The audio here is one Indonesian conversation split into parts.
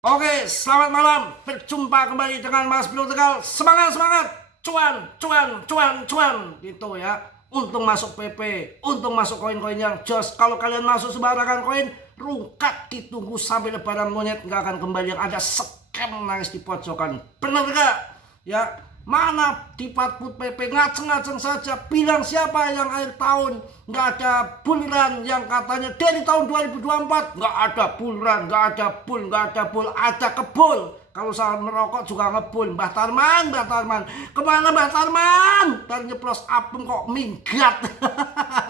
Oke, selamat malam. Berjumpa kembali dengan Mas Bro Tegal. Semangat, semangat. Cuan, cuan, cuan, cuan. Gitu ya. Untung masuk PP, untung masuk koin-koin yang jos. Kalau kalian masuk sembarangan koin, rungkat ditunggu sampai lebaran monyet. Nggak akan kembali, yang ada scam nangis di pojokan. Bener gak? Ya, mana di Patput PP ngaceng-ngaceng saja. Bilang siapa yang akhir tahun nggak ada bulan yang katanya dari tahun 2024 nggak ada bulan, nggak ada bul, nggak ada bul, ada kebul. Kalau salah merokok juga ngebul. Mbah Tarman, Mbah Tarman, kemana Mbah Tarman? Dan nyeplos apem kok minggat.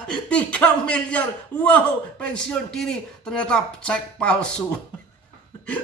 3 miliar. Wow, pensiun dini. Ternyata cek palsu.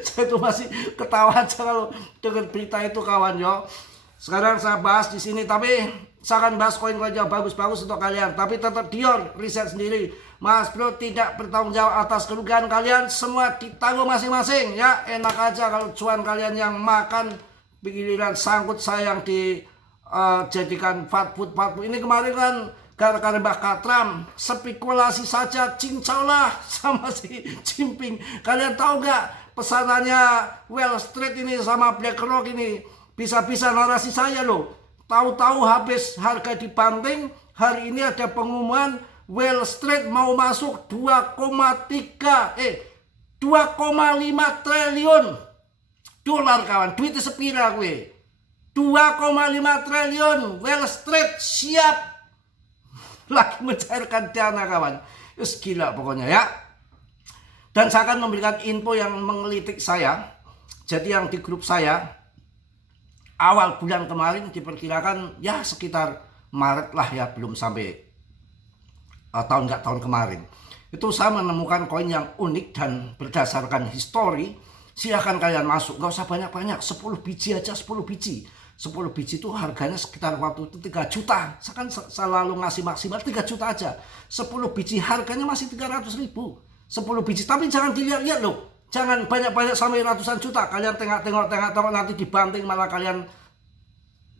Saya tuh masih ketawa aja kalau dengar berita itu, kawan yo. Sekarang saya bahas di sini, tapi saya akan bahas koin-koin yang bagus-bagus untuk kalian. Tapi tetap Dior, riset sendiri. Mas Bro tidak bertanggung jawab atas kerugian kalian. Semua ditanggung masing-masing. Ya, enak aja kalau cuan kalian yang makan. Giliran sangkut sayang dijadikan fatfood. Ini kemarin kan gara-gara Mbak Katram, spekulasi saja cincau lah sama si Jinping. Kalian tahu nggak pesanannya Wall Street ini sama BlackRock ini? Bisa-bisa narasi saya loh. Tahu-tahu habis harga dibanting, hari ini ada pengumuman Wall Street mau masuk 2,5 triliun dolar, kawan. Duitnya sepira gue. 2,5 triliun. Wall Street siap lagi mencairkan dana, kawan. Terus gila pokoknya ya. Dan saya akan memberikan info yang menggelitik saya. Jadi yang di grup saya, awal bulan kemarin diperkirakan ya sekitar Maret lah ya, belum sampai tahun kemarin. Itu saya menemukan koin yang unik dan berdasarkan histori. Silahkan kalian masuk, gak usah banyak-banyak, 10 biji aja, 10 biji. 10 biji itu harganya sekitar waktu itu 3 juta. Saya kan selalu ngasih maksimal 3 juta aja. 10 biji harganya masih 300 ribu. 10 biji, tapi jangan dilihat-lihat loh. Jangan banyak-banyak sampai ratusan juta. Kalian tengok nanti dibanting malah kalian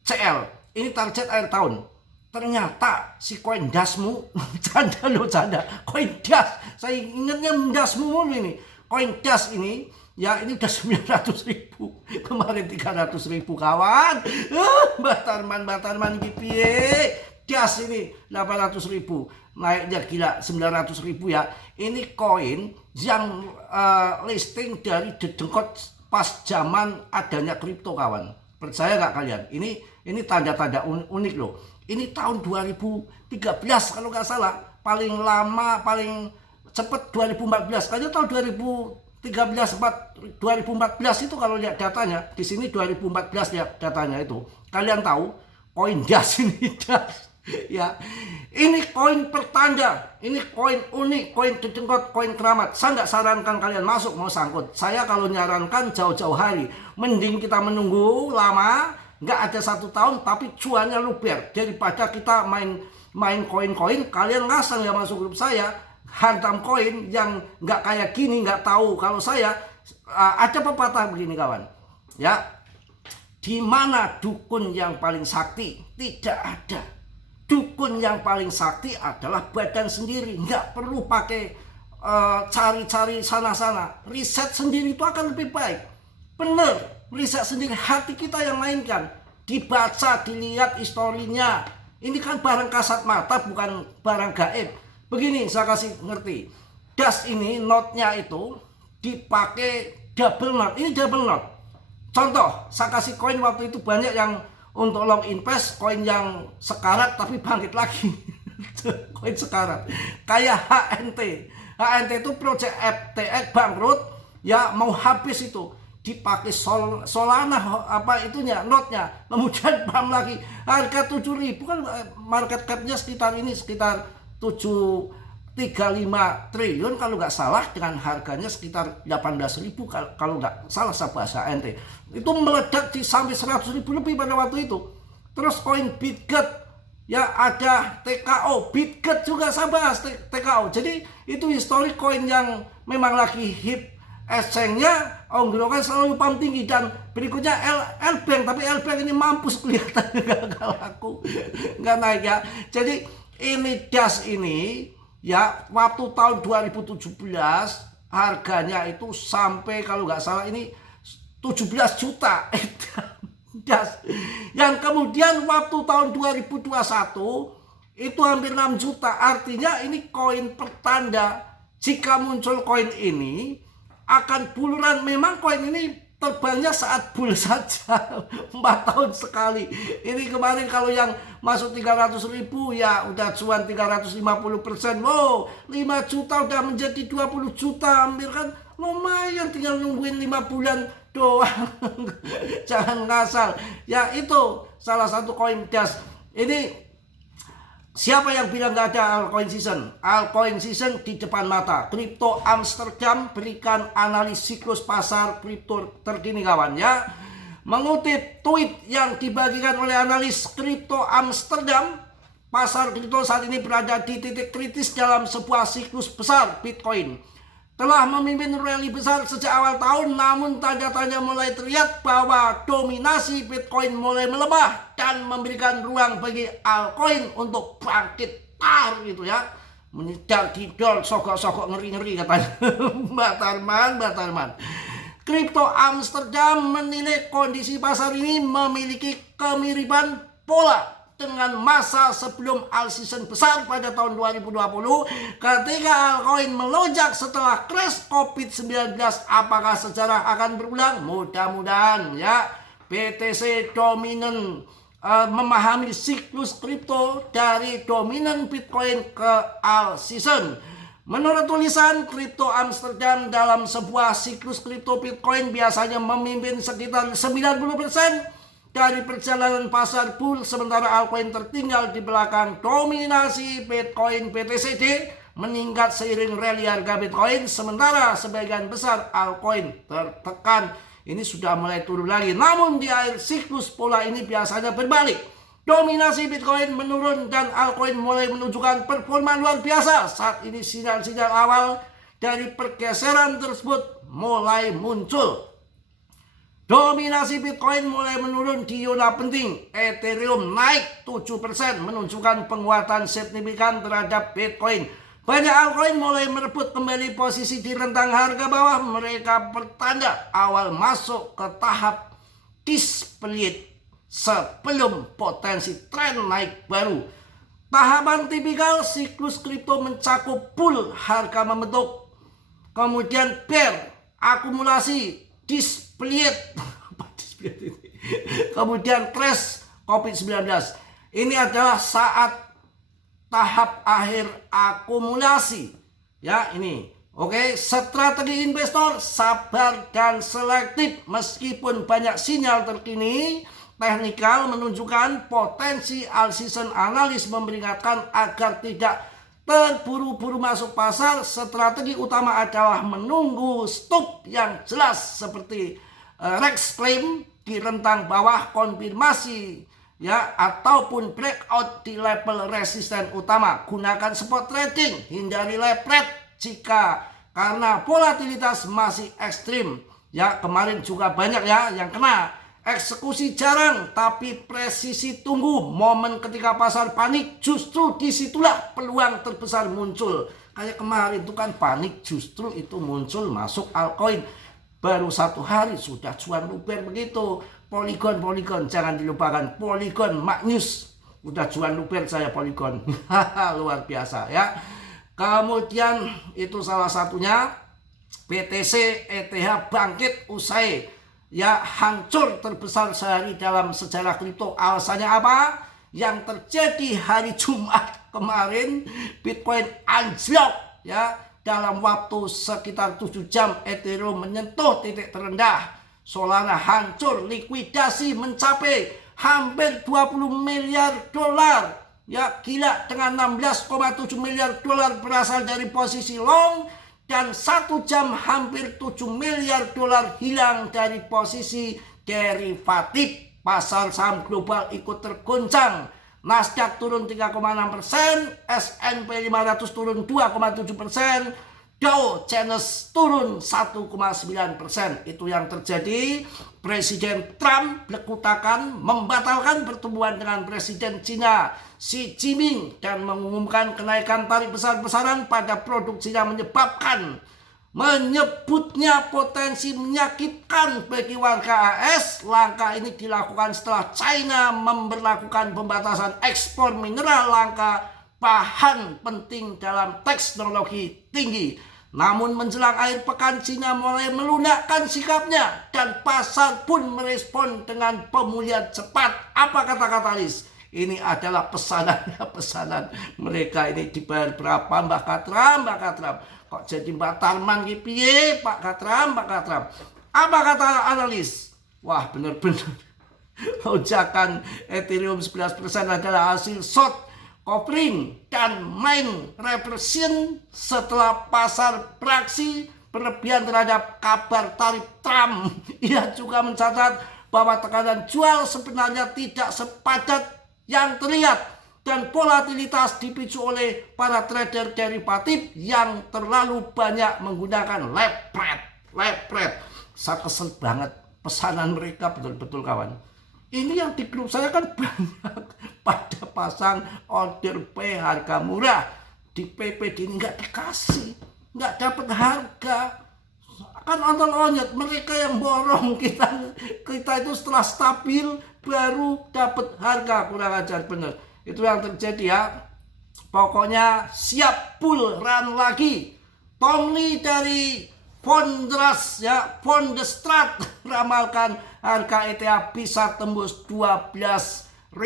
CL. Ini target akhir tahun. Ternyata si koin dasmu canda loh, canda. Koin das. Saya ingatnya dasmu mulu ini. Koin das ini ya, ini udah 900 ribu. Kemarin 300 ribu, kawan. Mbah Tarman GPA. Das ini 800 ribu. Naiknya gila 900 ribu ya. Ini koin yang listing dari dedengkot pas zaman adanya kripto, kawan. Percaya nggak kalian? Ini tanda-tanda unik loh. Ini tahun 2013 kalau nggak salah. Paling lama, paling cepat 2014. Kayaknya tahun 2014 itu kalau lihat datanya. Di sini 2014 ya datanya itu. Kalian tahu koin das ini das. Ya, ini koin pertanda, ini koin unik, koin dedengkot, koin keramat. Saya nggak sarankan kalian masuk mau sangkut. Saya kalau nyarankan jauh-jauh hari, mending kita menunggu lama, nggak ada 1 tahun, tapi cuannya luber daripada kita main koin-koin. Kalian ngasang ya masuk grup saya, hantam koin yang nggak kayak gini, nggak tahu. Kalau saya ada pepatah begini, kawan. Ya, di mana dukun yang paling sakti? Tidak ada. Dukun yang paling sakti adalah badan sendiri. Nggak perlu pakai cari-cari sana-sana. Riset sendiri itu akan lebih baik. Bener, riset sendiri. Hati kita yang mainkan. Dibaca, dilihat historinya. Ini kan barang kasat mata, bukan barang gaib. Begini saya kasih ngerti. Das ini notnya itu dipakai double knot. Ini double knot. Contoh, saya kasih koin waktu itu banyak yang untuk long invest, koin yang sekarat tapi bangkit lagi. Koin sekarat kayak HNT itu project FTX bangkrut ya, mau habis itu dipakai Solana apa itunya notnya, kemudian bam lagi harga 7.000 kan, market capnya sekitar 735 triliun kalau nggak salah, dengan harganya sekitar 18.000 kalau nggak salah saya bahasa ente. Itu meledak sampai 100.000 lebih pada waktu itu. Terus koin Bitget ya, ada TKO Bitget juga saya bahas TKO. Jadi itu histori koin yang memang lagi hip exchange-nya, onggrokan selalu pump tinggi. Dan berikutnya L-Bank, tapi L-Bank ini mampus kelihatannya nggak laku, nggak naik ya. Jadi ini das ini ya, waktu tahun 2017 harganya itu sampai kalau nggak salah ini 17 juta das. Yang kemudian waktu tahun 2021 itu hampir 6 juta. Artinya ini koin pertanda jika muncul koin ini akan buluran. Memang koin ini terbangnya saat bull saja 4 tahun sekali. Ini kemarin kalau yang masuk 300.000 ya udah cuan 350%. Wow, 5 juta udah menjadi 20 juta hampir kan. Lumayan, tinggal nungguin 5 bulan doang. Jangan ngasal. Ya itu salah satu koin das. Ini siapa yang bilang nggak ada altcoin season? Altcoin season di depan mata. Kripto Amsterdam berikan analisis siklus pasar kripto terkini kawan ya. Mengutip tweet yang dibagikan oleh analis kripto Amsterdam, pasar kripto saat ini berada di titik kritis dalam sebuah siklus besar Bitcoin. Telah memimpin rally besar sejak awal tahun, namun tanda-tanda mulai terlihat bahwa dominasi Bitcoin mulai melemah dan memberikan ruang bagi altcoin untuk bangkit gitu ya. Menyedak didol, sogok-sogok ngeri-ngeri katanya. Mbak Tarman. Kripto Amsterdam menilai kondisi pasar ini memiliki kemiripan pola dengan masa sebelum all season besar pada tahun 2020 ketika altcoin melonjak setelah crash COVID-19. Apakah sejarah akan berulang? Mudah-mudahan ya. BTC dominan memahami siklus kripto dari dominan Bitcoin ke all season. Menurut tulisan Kripto Amsterdam, dalam sebuah siklus kripto Bitcoin biasanya memimpin sekitar 90% dari perjalanan pasar bull, sementara altcoin tertinggal di belakang. Dominasi Bitcoin BTCD meningkat seiring rally harga Bitcoin, sementara sebagian besar altcoin tertekan. Ini sudah mulai turun lagi, namun di akhir siklus pola ini biasanya berbalik. Dominasi Bitcoin menurun dan altcoin mulai menunjukkan performa luar biasa. Saat ini sinyal-sinyal awal dari pergeseran tersebut mulai muncul. Dominasi Bitcoin mulai menurun di zona penting. Ethereum naik 7% menunjukkan penguatan signifikan terhadap Bitcoin. Banyak altcoin mulai merebut kembali posisi di rentang harga bawah. Mereka bertanda awal masuk ke tahap displayed sebelum potensi tren naik baru. Tahapan tipikal siklus kripto mencakup bull, harga membentuk, kemudian bear, akumulasi, displayed, kemudian crash COVID-19. Ini adalah saat tahap akhir akumulasi. Ya, ini. Oke, strategi investor sabar dan selektif. Meskipun banyak sinyal terkini teknikal menunjukkan potensi all season, analis memperingatkan agar tidak terburu-buru masuk pasar. Strategi utama adalah menunggu stop yang jelas seperti Rex claim di rentang bawah konfirmasi ya, ataupun breakout di level resisten utama. Gunakan spot trading, hindari lepret jika karena volatilitas masih ekstrim ya. Kemarin juga banyak ya yang kena. Eksekusi jarang tapi presisi tunggu. Momen ketika pasar panik, justru disitulah peluang terbesar muncul. Kayak kemarin itu kan panik, justru itu muncul masuk altcoin. Baru 1 hari sudah cuan luber begitu. Polygon jangan dilupakan. Polygon Magnus udah cuan luber saya Polygon. Luar biasa ya. Kemudian itu salah satunya. BTC ETH bangkit usai ya hancur terbesar sehari dalam sejarah kripto. Alasannya apa? Yang terjadi hari Jumat kemarin, Bitcoin anjlok ya. Dalam waktu sekitar 7 jam Ethereum menyentuh titik terendah. Solana hancur, likuidasi mencapai hampir 20 miliar dolar. Ya, gila, dengan 16,7 miliar dolar berasal dari posisi long, dan 1 jam hampir 7 miliar dolar hilang dari posisi derivatif. Pasar saham global ikut tergoncang. Nasdaq turun 3,6%, S&P 500 turun 2,7%, Dow Jones turun 1,9%. Itu yang terjadi. Presiden Trump berkutakan membatalkan pertemuan dengan Presiden Cina Xi Jinping dan mengumumkan kenaikan tarif besar-besaran pada produk Cina, menyebabkan menyebutnya potensi menyakitkan bagi warga AS. Langkah ini dilakukan setelah China memberlakukan pembatasan ekspor mineral langka bahan penting dalam teknologi tinggi. Namun menjelang akhir pekan China mulai melunakkan sikapnya dan pasar pun merespon dengan pemulihan cepat. Apa kata Katalis? Ini adalah pesanan mereka ini dibayar berapa Mbak Katram? Kok jadi batal man piye Pak Katram? Apa kata analis? Wah benar-benar lonjakan Ethereum 11% adalah hasil short covering dan main reversion setelah pasar beraksi berlebihan terhadap kabar tarif Trump. Ia juga mencatat bahwa tekanan jual sebenarnya tidak sepadat yang terlihat dan volatilitas dipicu oleh para trader derivatif yang terlalu banyak menggunakan lepret. Saya kesel banget pesanan mereka betul-betul kawan. Ini yang di grup saya kan banyak pada pasang order P harga murah. Di PP ini nggak dikasih, nggak dapat harga. Kan ontol-onyet mereka yang borong, kita itu setelah stabil baru dapat harga. Kurang ajar bener. Itu yang terjadi ya. Pokoknya siap bull run lagi. Tom Lee dari Fondras ya, Fondestrat ramalkan harga ETH bisa tembus $12.000.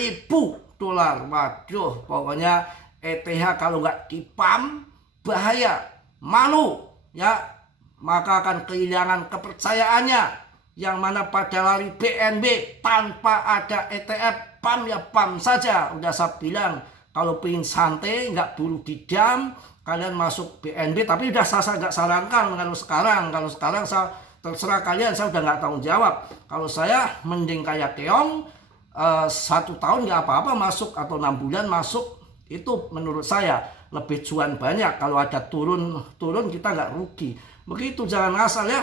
Waduh, pokoknya ETH kalau nggak dipam bahaya, malu ya, maka akan kehilangan kepercayaannya. Yang mana pada lari BNB tanpa ada ETF, pam ya pam saja. Udah saya bilang kalau pengen santai nggak buru didam, kalian masuk BNB. Tapi udah saya nggak sarankan kalau sekarang saya terserah kalian, saya udah nggak tanggung jawab. Kalau saya mending kayak Keong, 1 tahun nggak apa-apa masuk atau 6 bulan masuk, itu menurut saya lebih cuan banyak. Kalau ada turun kita nggak rugi. Begitu, jangan asal ya.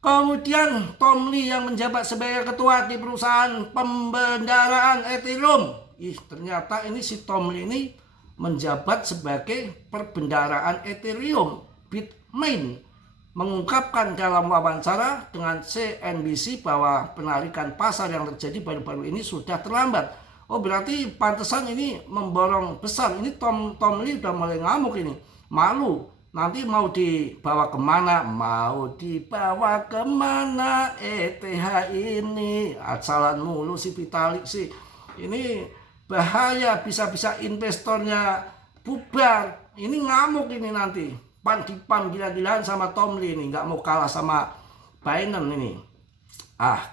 Kemudian Tom Lee yang menjabat sebagai ketua di perusahaan pembendaraan Ethereum. Ternyata ini si Tom Lee ini menjabat sebagai perbendaraan Ethereum. Bitmain mengungkapkan dalam wawancara dengan CNBC bahwa penarikan pasar yang terjadi baru-baru ini sudah terlambat. Oh berarti pantesan ini memborong besar. Ini Tom Lee udah mulai ngamuk ini. Malu. Nanti mau dibawa kemana? ETH ini? Asalan mulu si Vitalik sih. Ini bahaya, bisa-bisa investornya bubar. Ini ngamuk ini nanti. Dipam gila-gilaan sama Tom Lee ini. Nggak mau kalah sama Binance ini.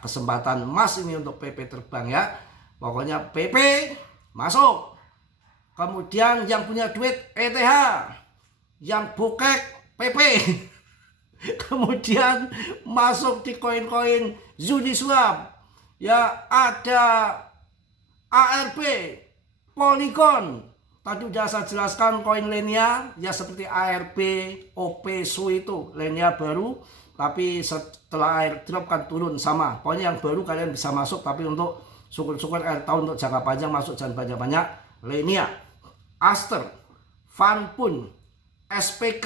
Kesempatan emas ini untuk PP terbang ya. Pokoknya PP masuk. Kemudian yang punya duit ETH. Yang bokek PP. Kemudian masuk di koin-koin Uniswap ya, ada ARP, Polygon. Tadi udah saya jelaskan koin Lenia ya, seperti ARP, OPSU itu Lenia baru, tapi setelah airdrop kan turun sama. Pokoknya yang baru kalian bisa masuk, tapi untuk syukur-syukur akhir tahun untuk jangka panjang masuk jangan banyak-banyak. Lenia, Aster, Funpun, SPK,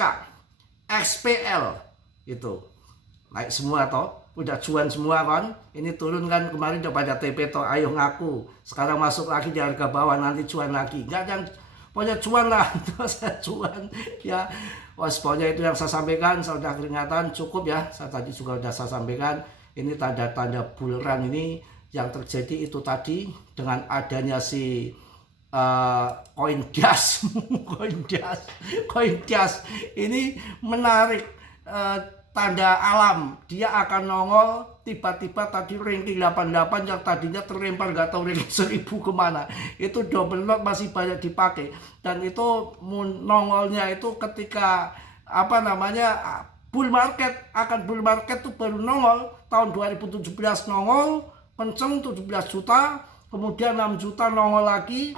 XPL itu naik semua toh, udah cuan semua kan. Ini turun kan kemarin udah pada TP toh, ayo ngaku. Sekarang masuk lagi di harga bawah, nanti cuan lagi. Enggak, jangan, pokoknya cuan lah. Saya cuan ya. Pokoknya itu yang saya sampaikan. Saya udah keringatan, cukup ya. Saya tadi juga udah saya sampaikan. Ini tanda-tanda bull run ini yang terjadi itu tadi dengan adanya si CoinDesk. CoinDesk ini menarik, tanda alam. Dia akan nongol tiba-tiba tadi ranking 88 yang tadinya terlempar nggak tahu ranking 1000 kemana. Itu double lot masih banyak dipakai, dan itu nongolnya itu ketika bull market tuh baru nongol tahun 2017, nongol kenceng 17 juta. Kemudian 6 juta nongol lagi,